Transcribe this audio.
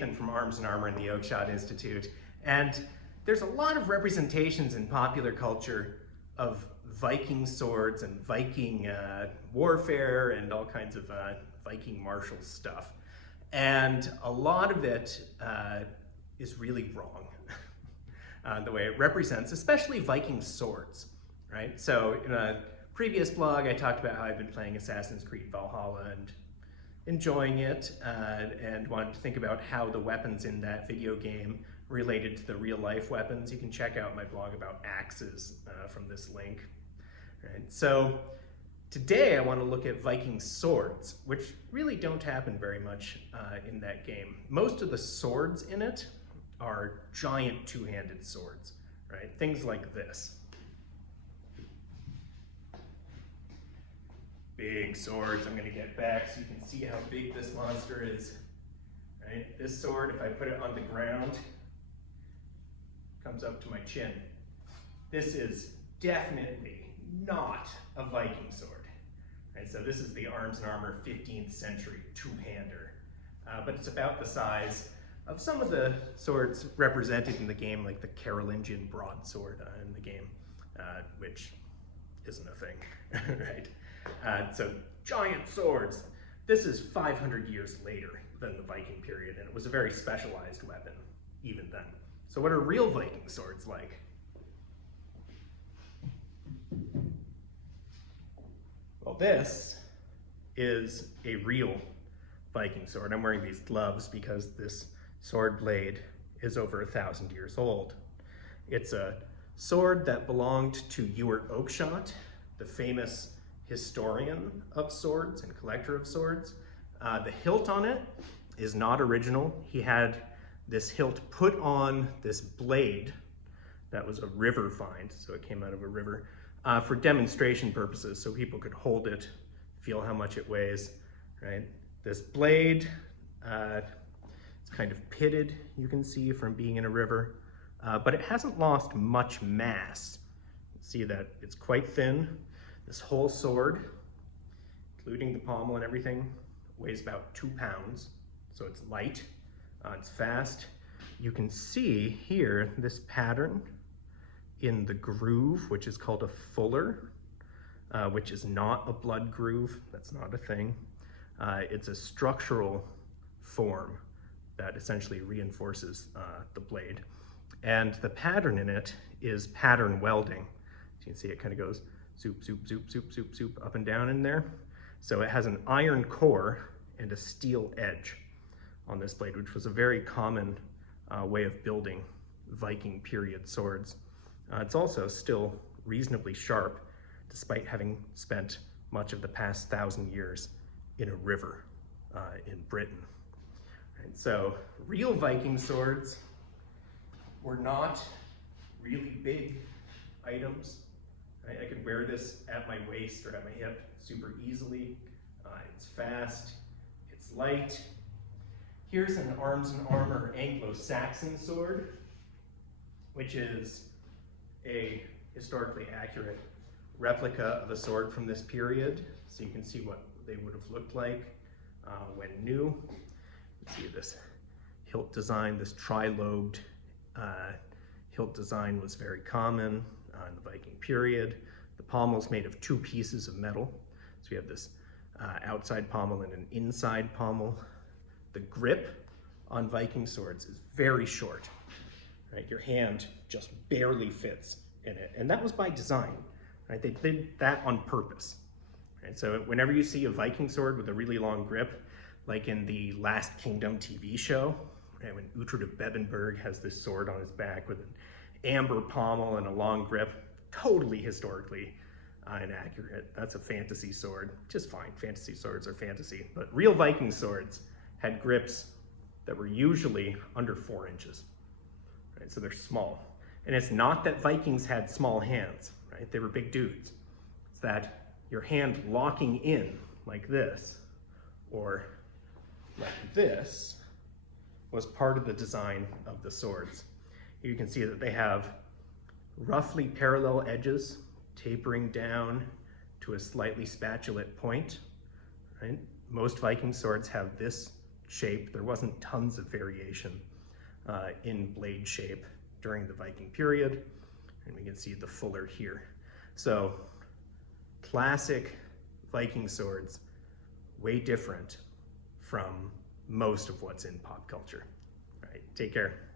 Nathan from Arms and Armor and the Oakeshott Institute, and there's a lot of representations in popular culture of Viking swords and Viking warfare and all kinds of Viking martial stuff. And a lot of it is really wrong, the way it represents, especially Viking swords, right? So in a previous blog, I talked about how I've been playing Assassin's Creed Valhalla and enjoying it, and wanted to think about how the weapons in that video game related to the real life weapons. You can check out my blog about axes from this link. Right? So today I want to look at Viking swords, which really don't happen very much in that game. Most of the swords in it are giant two-handed swords, right? Things like this. Big swords. I'm going to get back so you can see how big this monster is. Right? This sword, if I put it on the ground, comes up to my chin. This is definitely not a Viking sword. Right? So this is the Arms and Armor 15th century two-hander, but it's about the size of some of the swords represented in the game, like the Carolingian broadsword in the game, which isn't a thing, right? So giant swords. This is 500 years later than the Viking period, and it was a very specialized weapon even then. So what are real Viking swords like? Well, this is a real Viking sword. I'm wearing these gloves because this sword blade is over 1,000 years old. It's a sword that belonged to Ewart Oakeshott, the famous historian of swords and collector of swords. The hilt on it is not original. He had this hilt put on this blade that was a river find, so it came out of a river, for demonstration purposes, so people could hold it, feel how much it weighs, right? This blade, it's kind of pitted, you can see, from being in a river, but it hasn't lost much mass. You see that it's quite thin. This whole sword, including the pommel and everything, weighs about 2 pounds, so it's light, it's fast. You can see here this pattern in the groove, which is called a fuller, which is not a blood groove. That's not a thing. It's a structural form that essentially reinforces the blade. And the pattern in it is pattern welding. So you can see it kind of goes zoop, zoop, zoop, zoop, zoop, zoop, up and down in there. So it has an iron core and a steel edge on this blade, which was a very common way of building Viking period swords. It's also still reasonably sharp, despite having spent much of the past 1,000 years in a river in Britain. And so real Viking swords were not really big items. Right? I could wear this at my waist or at my hip super easily. It's fast, it's light. Here's an Arms and Armor Anglo-Saxon sword, which is a historically accurate replica of a sword from this period. So you can see what they would have looked like when new. You see this hilt design, this tri-lobed hilt design was very common in the Viking period. The pommel is made of 2 pieces of metal. So we have this outside pommel and an inside pommel. The grip on Viking swords is very short, right? Your hand just barely fits in it. And that was by design, right? They did that on purpose, right? So whenever you see a Viking sword with a really long grip, like in the Last Kingdom TV show, right, when Uhtred of Bebbanburg has this sword on his back with an amber pommel and a long grip, totally historically inaccurate. That's a fantasy sword, just fine. Fantasy swords are fantasy, but real Viking swords had grips that were usually under 4 inches, right? So they're small. And it's not that Vikings had small hands, right? They were big dudes. It's that your hand locking in like this or like this was part of the design of the swords. You can see that they have roughly parallel edges tapering down to a slightly spatulate point, right? Most Viking swords have this shape. There wasn't tons of variation in blade shape during the Viking period, and we can see the fuller here. So classic Viking swords, way different from most of what's in pop culture. All right, take care.